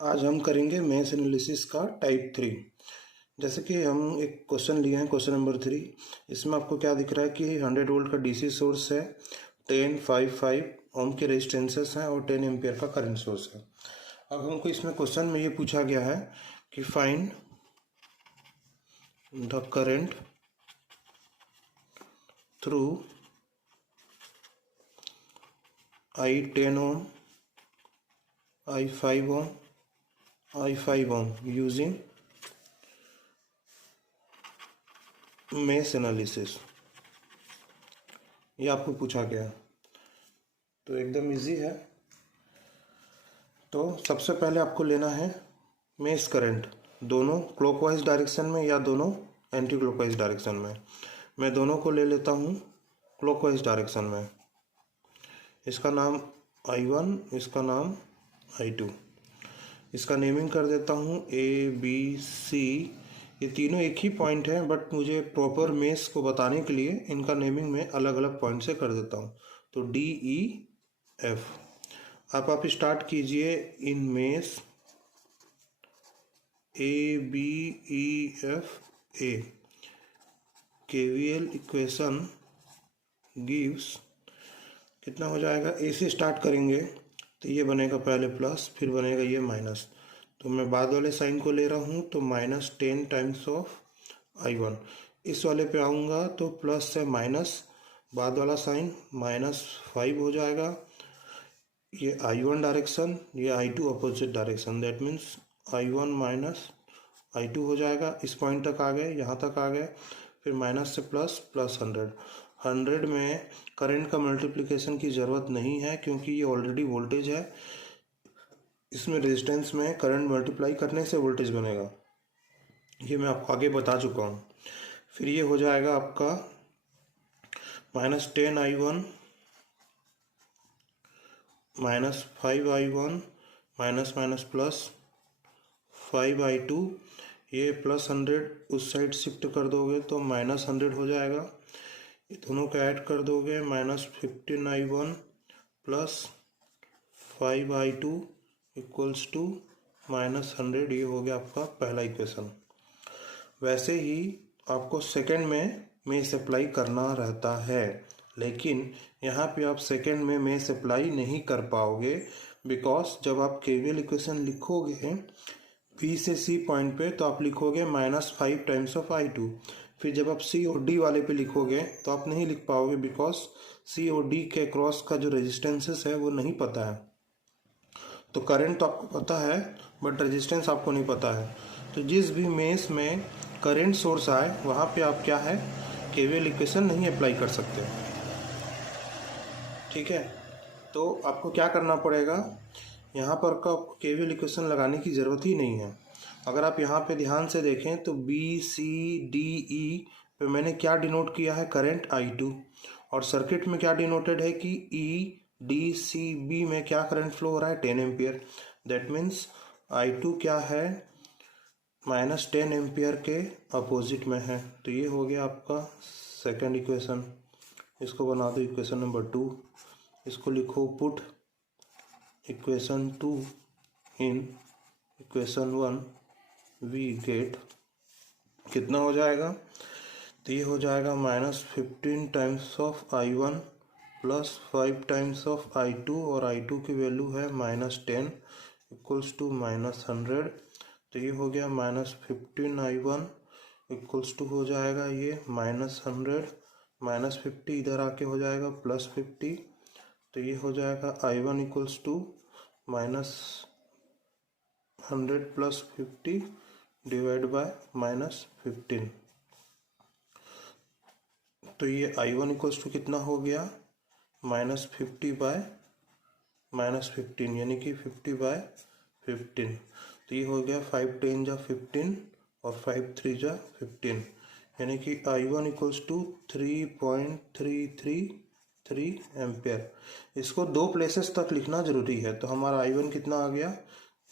आज हम करेंगे मेश एनालिसिस का टाइप 3। जैसे कि हम एक क्वेश्चन लिए हैं, क्वेश्चन नंबर 3। इसमें आपको क्या दिख रहा है कि 100 वोल्ट का डीसी सोर्स है, 10, 5, 5 ओम के रेजिस्टेंसेस हैं और 10 एम्पियर का करंट सोर्स है। अब हमको इसमें क्वेश्चन में ये पूछा गया है कि find the current through I10 ohm, I5 ohm, I5 ohm using mesh analysis. ये आपको पूछा गया, तो एकदम इजी है। तो सबसे पहले आपको लेना है मेश करंट, दोनों क्लॉकवाइज डायरेक्शन में या दोनों एंटी क्लॉकवाइज डायरेक्शन में। मैं दोनों को ले लेता हूँ क्लॉकवाइज डायरेक्शन में। इसका नाम I1, इसका नाम I2। इसका नेमिंग कर देता हूँ ABC। ये तीनों एक ही पॉइंट है, बट मुझे प्रॉपर मेश को बताने के लिए इनका नेमिंग मैं अलग अलग पॉइंट से कर देता हूँ। तो DEF। अब आप स्टार्ट कीजिए in mesh ABEF A। KVL equation gives, कितना हो जाएगा, ए से स्टार्ट करेंगे तो ये बनेगा पहले प्लस, फिर बनेगा ये माइनस। तो मैं बाद वाले साइन को ले रहा हूँ, तो -10 टाइम्स ऑफ I1। इस वाले पे आऊँगा तो प्लस से माइनस, बाद वाला साइन -5 हो जाएगा। ये I1 डायरेक्शन, ये I2 opposite direction, that means I1 minus I2 हो जाएगा। इस पॉइंट तक आ गए, यहाँ तक आ गए, फिर माइनस से प्लस, प्लस 100 में करंट का मल्टीप्लिकेशन की ज़रूरत नहीं है क्योंकि ये ऑलरेडी वोल्टेज है। इसमें रेजिस्टेंस में करंट मल्टीप्लाई करने से वोल्टेज बनेगा, ये मैं आपको आगे बता चुका हूँ। फिर ये हो जाएगा आपका -10 I1 -5 I1 minus minus plus 5 I2। ये प्लस 100 उस साइड शिफ्ट कर दोगे तो -100 हो जाएगा। ये दोनों को ऐड कर दोगे, -15 I1 plus 5 I2 equals to -100। ये हो गया आपका पहला इक्वेशन। वैसे ही आपको सेकंड में मेश अप्लाई करना रहता है, लेकिन यहाँ पे आप सेकंड में मेश अप्लाई नहीं कर पाओगे, बिकॉज जब आप केवीएल इक्वेशन लिखोगे बी से सी पॉइंट पे तो आप लिखोगे -5 टाइम्स ऑफ I2। फिर जब आप सी और डी वाले पे लिखोगे तो आप नहीं लिख पाओगे, बिकॉज सी और डी के क्रॉस का जो रेजिस्टेंसेस है वो नहीं पता है। तो करंट तो आपको पता है, बट रेजिस्टेंस आपको नहीं पता है। तो जिस भी मेश में करंट सोर्स आए वहाँ पे आप क्या है, केवीएल इक्वेशन नहीं अप्लाई कर सकते। ठीक है, तो आपको क्या करना पड़ेगा, यहाँ पर का केवीएल इक्वेशन लगाने की ज़रूरत ही नहीं है। अगर आप यहाँ पे ध्यान से देखें तो BCDE पे मैंने क्या डिनोट किया है, करंट I2, और सर्किट में क्या डिनोटेड है कि EDCB में क्या करंट फ्लो हो रहा है, 10 एम्पियर। दैट मीन्स I2 क्या है, -10 एम्पियर के अपोजिट में है। तो ये हो गया आपका सेकंड इक्वेशन। इसको बना दो इक्वेशन नंबर 2। इसको लिखो put equation 2 in equation 1, we get, कितना हो जाएगा, तो ये हो जाएगा -15 times of I1 plus 5 times of I2, और I2 की वैल्यू है -10 इक्वल्स टू -100। तो ये हो गया -15 I1 इक्वल्स टू हो जाएगा ये -100, -50 इधर आके हो जाएगा +50। तो ये हो जाएगा I1 equals to -100 plus 50 divide by -15। तो ये I1 इक्वल्स टू कितना हो गया, -50 बाय -15, यानी कि 50/15। तो ये हो गया 5 10 जा 15 और 5 3 जा 15, यानी कि I1 इक्वल्स टू 3.333 एम्पियर। इसको दो प्लेसेस तक लिखना जरूरी है, तो हमारा I1 कितना आ गया,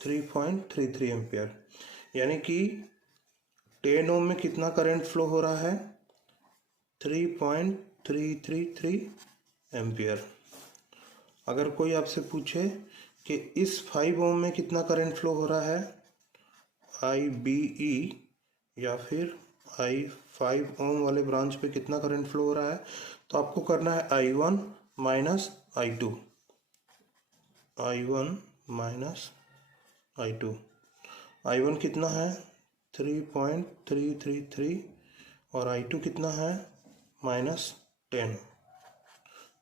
3.33 एम्पियर। यानी कि 10 ओम में कितना करंट फ्लो हो रहा है, 3.333 एम्पियर। अगर कोई आपसे पूछे कि इस 5 ओम में कितना करंट फ्लो हो रहा है, IBE, या फिर I5 ओम वाले ब्रांच पे कितना करंट फ्लो हो रहा है। तो आपको करना है I1 minus I2, I1 minus I2। I1 कितना है 3.333 और I2 कितना है -10।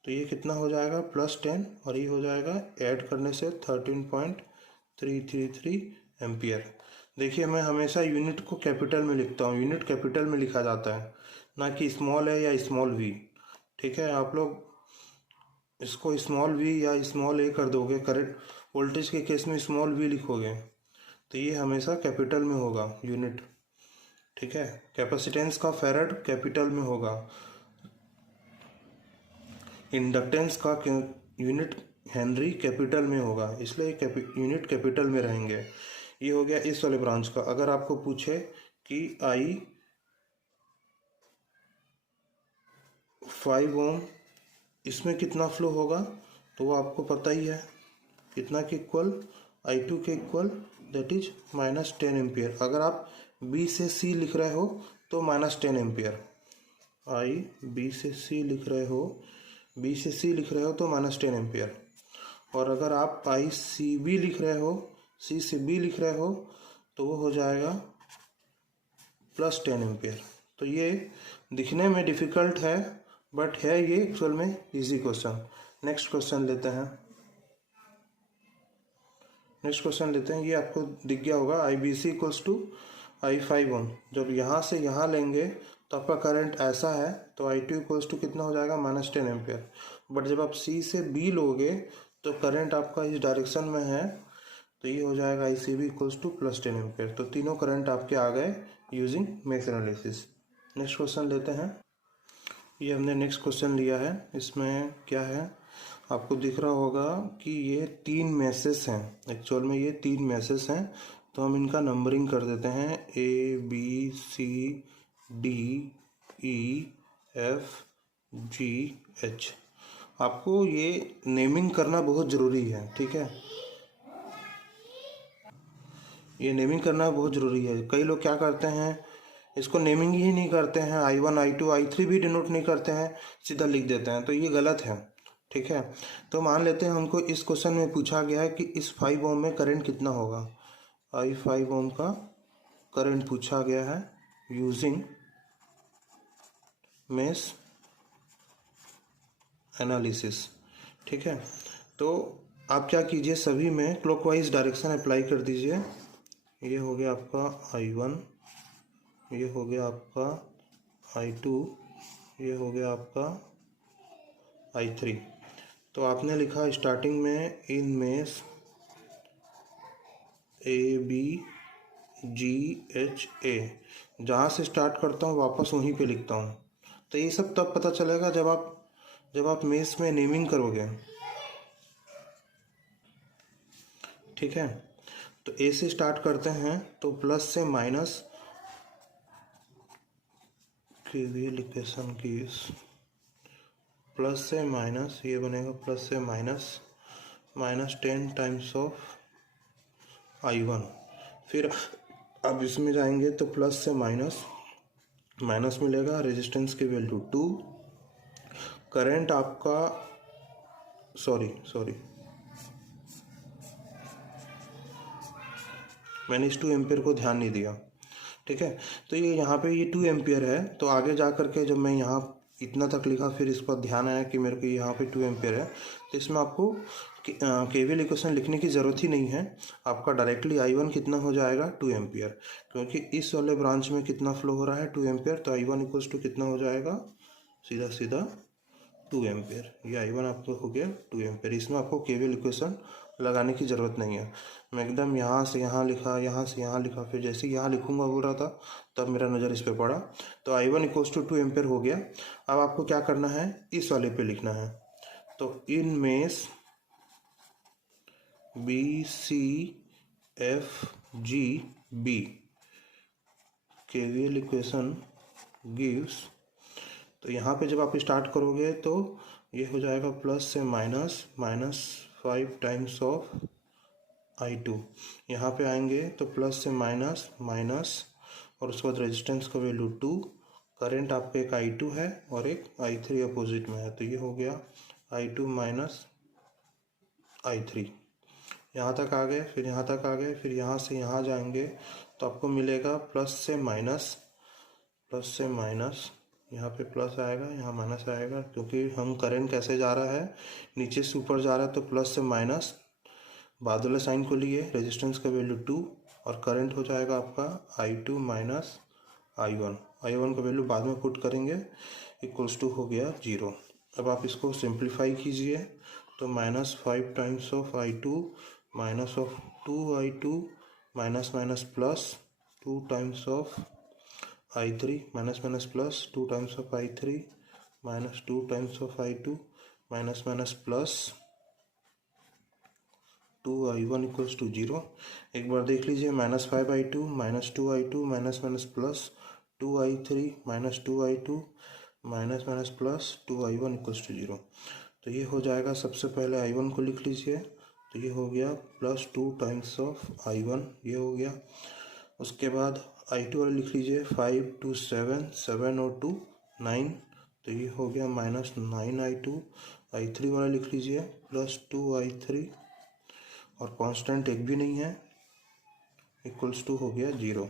तो ये कितना हो जाएगा +10 और ये हो जाएगा ऐड करने से 13.333 एम्पियर। देखिए मैं हमेशा यूनिट को कैपिटल में लिखता हूँ, यूनिट कैपिटल में लिखा जाता है, ना कि स्मॉल है या स्मॉल वी। ठीक है, आप लोग इसको स्मॉल वी या स्मॉल ए कर दोगे, करंट वोल्टेज के केस में स्मॉल वी लिखोगे, तो ये हमेशा कैपिटल में होगा यूनिट। ठीक है, कैपेसिटेंस का फैरड कैपिटल में होगा, इंडक्टेंस का यूनिट हेनरी कैपिटल में होगा, इसलिए यूनिट कैपिटल में रहेंगे। ये हो गया इस वाले ब्रांच का। अगर आपको पूछे कि I5 ओम इसमें कितना फ्लो होगा, तो वो आपको पता ही है, कितना के इक्वल, I2 के इक्वल, दैट इज -10 एम्पियर। अगर आप B से C लिख रहे हो तो -10 एम्पियर, B से C लिख रहे हो, B से C लिख रहे हो तो -10 एम्पियर। और अगर आप ICB लिख रहे हो, C से B लिख रहे हो, तो वो हो जाएगा +10 एम्पियर। तो ये दिखने में डिफ़िकल्ट है, बट है ये एक्चुअल में इजी क्वेश्चन। नेक्स्ट क्वेश्चन लेते हैं। ये आपको दिख गया होगा, IBC इक्वल्स टू I5 ओम। जब यहाँ से यहाँ लेंगे तो आपका करंट ऐसा है, तो I2 इक्वल्स टू कितना हो जाएगा -10 एम्पियर। बट जब आप C से B लोगे तो करंट आपका इस डायरेक्शन में है, तो ये हो जाएगा ICB इक्वल्स टू +10 एम्पियर। तो तीनों करंट आपके आ गए using mesh analysis. Next question लेते हैं। ये हमने नेक्स्ट क्वेश्चन लिया है, इसमें क्या है, आपको दिख रहा होगा कि ये 3 मैसेज हैं। एक्चुअल में ये 3 मैसेज हैं, तो हम इनका नंबरिंग कर देते हैं ABCDEFGH। आपको ये नेमिंग करना बहुत ज़रूरी है। ठीक है, ये नेमिंग करना बहुत ज़रूरी है। कई लोग क्या करते हैं, इसको नेमिंग ही नहीं करते हैं, I1 I2 I3 भी डिनोट नहीं करते हैं, सीधा लिख देते हैं, तो ये गलत है। ठीक है, तो मान लेते हैं हमको इस क्वेश्चन में पूछा गया है कि इस 5 ओम में करंट कितना होगा। I5 ओम का करंट पूछा गया है यूजिंग मेश एनालिसिस। ठीक है, तो आप क्या कीजिए, सभी में क्लॉकवाइज डायरेक्शन अप्लाई कर दीजिए। ये हो गया आपका I1, ये हो गया आपका I2, ये हो गया आपका I3। तो आपने लिखा स्टार्टिंग में इन मेश ABGHA, जहाँ से स्टार्ट करता हूँ वापस वहीं पे लिखता हूँ। तो ये सब तब पता चलेगा जब आप मेश में नेमिंग करोगे। ठीक है, तो A से स्टार्ट करते हैं, तो प्लस से माइनस KVL इक्वेशन की प्लस से माइनस, ये बनेगा प्लस से -10 टाइम्स ऑफ I1। फिर अब इसमें जाएंगे तो प्लस से माइनस मिलेगा, रेजिस्टेंस की वैल्यू 2, करंट आपका सॉरी मैंने इस 2 एम्पियर को ध्यान नहीं दिया। ठीक है, तो ये यहाँ पे ये 2 एम्पियर है, तो आगे जा करके जब मैं यहाँ इतना तक लिखा, फिर इस पर ध्यान आया कि मेरे को यहाँ पे 2 एम्पियर है, तो इसमें आपको केवीएल इक्वेशन लिखने की ज़रूरत ही नहीं है। आपका डायरेक्टली I1 कितना हो जाएगा 2 एम्पियर, क्योंकि इस वाले ब्रांच में कितना फ्लो हो रहा है 2 एम्पियर, तो I1 इक्वल्स टू कितना हो जाएगा, सीधा 2 एम्पियर। ये I1 आपको हो गया 2 एम्पियर। इसमें आपको केवीएल इक्वेशन लगाने की ज़रूरत नहीं है। मैं एकदम यहाँ से यहाँ लिखा, यहाँ से यहाँ लिखा, फिर जैसे यहाँ लिखूँगा बोल रहा था, तब मेरा नज़र इस पे पड़ा, तो I1 इक्वल्स टू 2 एम्पियर हो गया। अब आपको क्या करना है, इस वाले पे लिखना है। तो in mesh BCFGB KVL equation gives, तो यहाँ पे जब आप स्टार्ट करोगे तो ये हो जाएगा प्लस से -5 टाइम्स ऑफ I2। यहाँ पे आएंगे तो प्लस से माइनस माइनस और उसके बाद रेजिस्टेंस का वैल्यू 2। करंट आपका एक I2 है और एक I3 अपोजिट में है, तो ये हो गया I2 माइनस I3। यहाँ तक आ गए, फिर यहाँ तक आ गए, फिर यहाँ से यहाँ जाएंगे तो आपको मिलेगा प्लस से माइनस, यहाँ पे प्लस आएगा, यहाँ माइनस आएगा, क्योंकि हम करंट कैसे जा रहा है, नीचे से ऊपर जा रहा है, तो प्लस से माइनस, बाद वाले साइन को लिए, रेजिस्टेंस का वैल्यू 2 और करंट हो जाएगा आपका I2 माइनस I1 का वैल्यू बाद में पुट करेंगे, इक्वल्स टू हो गया 0। अब आप इसको सिंप्लीफाई कीजिए तो -5 times of I2 minus of 2I2 minus minus plus 2 times of I3 minus minus plus 2 times of I3 minus 2 times of I2 minus minus plus 2I1 equals to 0। एक बार देख लीजिए, -5I2 minus 2I2 minus minus plus 2I3 minus 2I2 minus minus plus 2I1 equals to 0। तो ये हो जाएगा, सबसे पहले I1 को लिख लीजिए, तो ये हो गया प्लस 2 टाइम्स ऑफ I1, ये हो गया। उसके बाद I2 वाला लिख लीजिए, 5 2 7, 7 और 2 9, तो ये हो गया -9I2। I3 वाला लिख लीजिए प्लस 2I3 और कांस्टेंट एक भी नहीं है, इक्वल्स टू हो गया 0।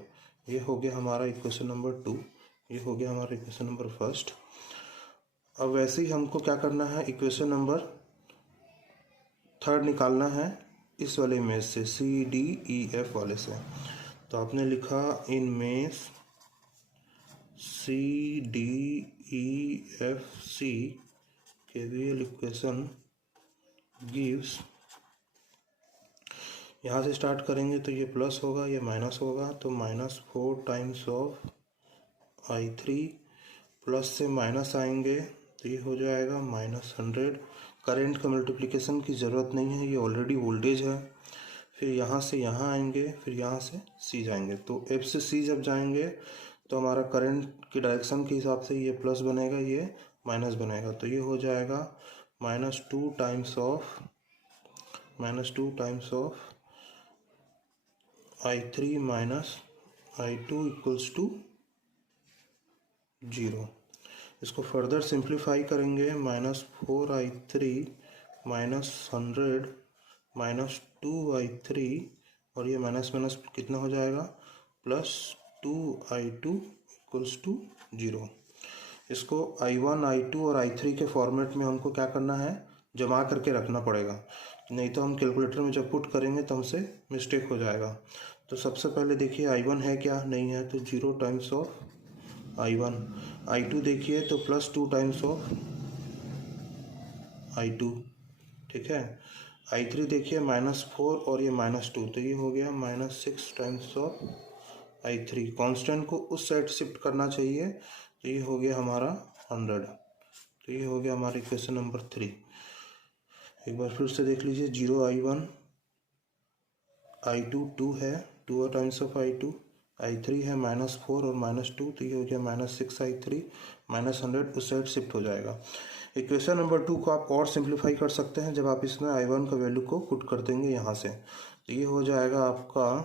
ये हो गया हमारा इक्वेशन नंबर 2, ये हो गया हमारा इक्वेशन नंबर फर्स्ट। अब वैसे ही हमको क्या करना है, इक्वेशन नंबर थर्ड निकालना है इस वाले इमेज से, CDEF वाले से। तो आपने लिखा इन मेज CDEFC KVL इक्वेशन गिव्स, यहाँ से स्टार्ट करेंगे तो ये प्लस होगा, ये माइनस होगा, तो -4 टाइम्स ऑफ I3, प्लस से माइनस आएंगे तो ये हो जाएगा -100। करंट का मल्टीप्लिकेशन की ज़रूरत नहीं है, ये ऑलरेडी वोल्टेज है। फिर यहाँ से यहाँ आएंगे, फिर यहाँ से C जाएंगे, तो F से C जब जाएंगे तो हमारा करंट की डायरेक्शन के हिसाब से ये प्लस बनेगा, ये माइनस बनेगा, तो ये हो जाएगा -2 times of I3 minus I2 equals to 0। इसको फर्दर सिंप्लीफाई करेंगे, -4I3 माइनस 100 माइनस 2I3 और ये माइनस माइनस कितना हो जाएगा, प्लस 2I2 इक्वल्स टू 0। इसको I1 I2 और I3 के फॉर्मेट में हमको क्या करना है, जमा करके रखना पड़ेगा, नहीं तो हम कैलकुलेटर में जब पुट करेंगे तो हमसे मिस्टेक हो जाएगा। तो सबसे पहले देखिए I1 है क्या, नहीं है, तो 0 टाइम्स ऑफ I1। I2 देखिए तो प्लस 2 टाइम्स ऑफ I2, ठीक है। I3 देखिए -4 और ये -2, तो ये हो गया -6 टाइम्स ऑफ I3। कांस्टेंट को उस साइड शिफ्ट करना चाहिए, तो ये हो गया हमारा 100। तो ये हो गया हमारा इक्वेशन नंबर 3। एक बार फिर से देख लीजिए, 0 I1, I2 2 है, 2 टाइम्स ऑफ I2, I3 है -4 और -2, तो ये हो गया -6 I3 -100, उस साइड शिफ्ट हो जाएगा। इक्वेशन नंबर 2 को आप और सिंप्लीफाई कर सकते हैं जब आप इसमें I1 का वैल्यू को पुट कर देंगे यहाँ से, तो ये हो जाएगा आपका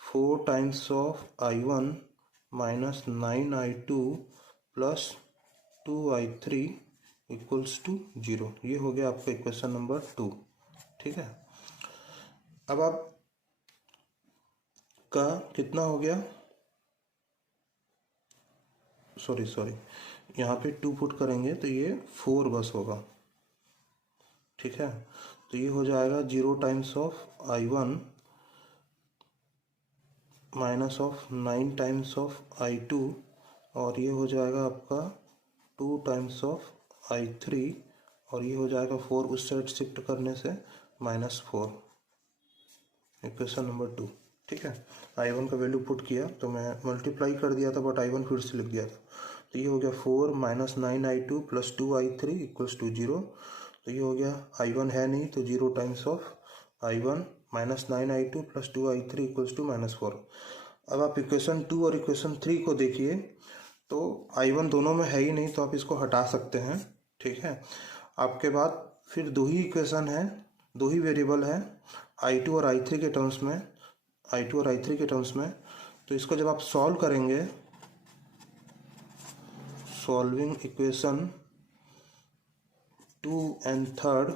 4 times of I1 minus 9I2 plus 2I3 equals to 0। ये हो गया आपका इक्वेशन नंबर 2, ठीक है। अब आप का कितना हो गया, सॉरी यहाँ पे 2 पुट करेंगे तो ये 4 बस होगा, ठीक है। तो ये हो जाएगा 0 times of I1 minus of 9 times of I2 और ये हो जाएगा आपका 2 टाइम्स ऑफ I3 और ये हो जाएगा 4, उस साइड शिफ्ट करने से -4, इक्वेशन नंबर 2, ठीक है। I1 का वैल्यू पुट किया तो मैं मल्टीप्लाई कर दिया था, बट I1 फिर से लिख दिया था, तो ये हो गया 4 minus 9I2 plus 2I3 equals to 0। तो ये हो गया, I1 है नहीं, तो 0 times of I1 minus 9I2 plus 2I3 equals to -4। अब आप इक्वेशन 2 और इक्वेशन 3 को देखिए, तो I1 दोनों में है ही नहीं, तो आप इसको हटा सकते हैं, ठीक है। आपके बाद फिर दो ही इक्वेशन है, दो ही वेरिएबल है, I2 और I3 के टर्म्स में, I2 और I3 के टर्म्स में, तो इसको जब आप सॉल्व करेंगे, solving equation 2 and 3rd,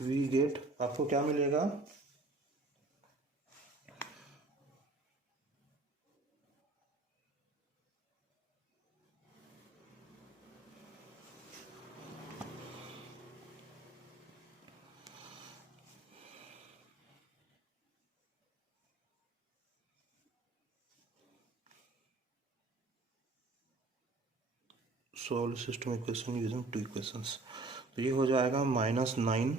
we get, आपको क्या मिलेगा, solve system equation using two equations, तो ये हो जाएगा -9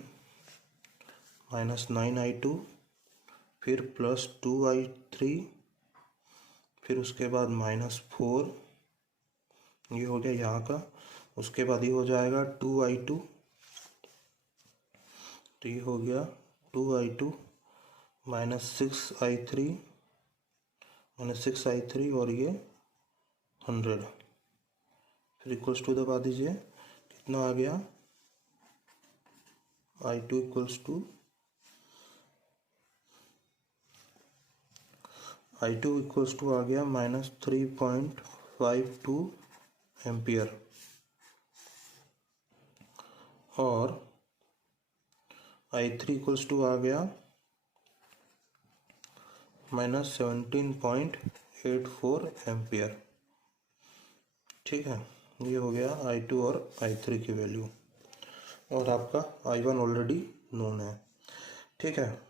I2, फिर +2I3, फिर उसके बाद -4, ये हो गया यहाँ का, उसके बाद ये हो जाएगा 2I2, तो ये हो गया 2I2 -6I3 और ये 100, फिर इक्वल्स टू दबा दीजिए, कितना आ गया, I2 इक्वल्स टू आ गया -3.52 एम्पियर, और I3 इक्वल्स टू आ गया -17.84 एम्पियर। ठीक है, ये हो गया I2 और I3 की वैल्यू, और आपका I1 ऑलरेडी नोन है। ठीक है,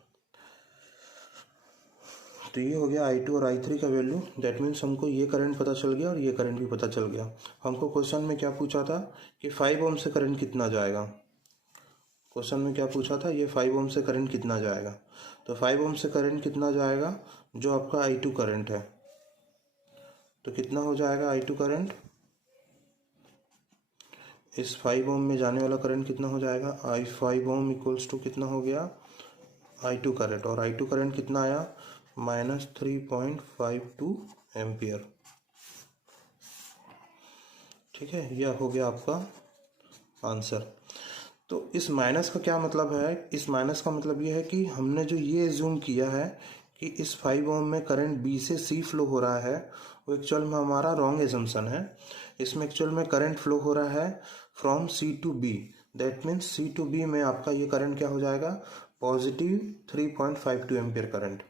तो ये हो गया I2 और I3 का वैल्यू। दैट मीन्स हमको ये करंट पता चल गया और ये करंट भी पता चल गया। हमको क्वेश्चन में क्या पूछा था कि 5 ओम से करंट कितना जाएगा, क्वेश्चन में क्या पूछा था, ये 5 ओम से करंट कितना जाएगा, तो 5 ओम से करंट कितना जाएगा, जो आपका I2 करंट है, तो कितना हो जाएगा I2 करंट, इस 5 ओम में जाने वाला करंट कितना हो जाएगा, I5 ओम इक्वल्स टू कितना हो गया, I2 करंट, और I2 करंट कितना आया, -3.52 एम्पियर। ठीक है, यह हो गया आपका आंसर। तो इस माइनस का क्या मतलब है, इस माइनस का मतलब ये है कि हमने जो ये एज्यूम किया है कि इस 5 ओम में करंट B से C फ्लो हो रहा है, वो एक्चुअल में हमारा रॉन्ग एजम्पशन है। इसमें एक्चुअल में करंट फ्लो हो रहा है from C to B, that means C to B में आपका ये करंट क्या हो जाएगा, पॉजिटिव 3.52 एम्पियर करंट।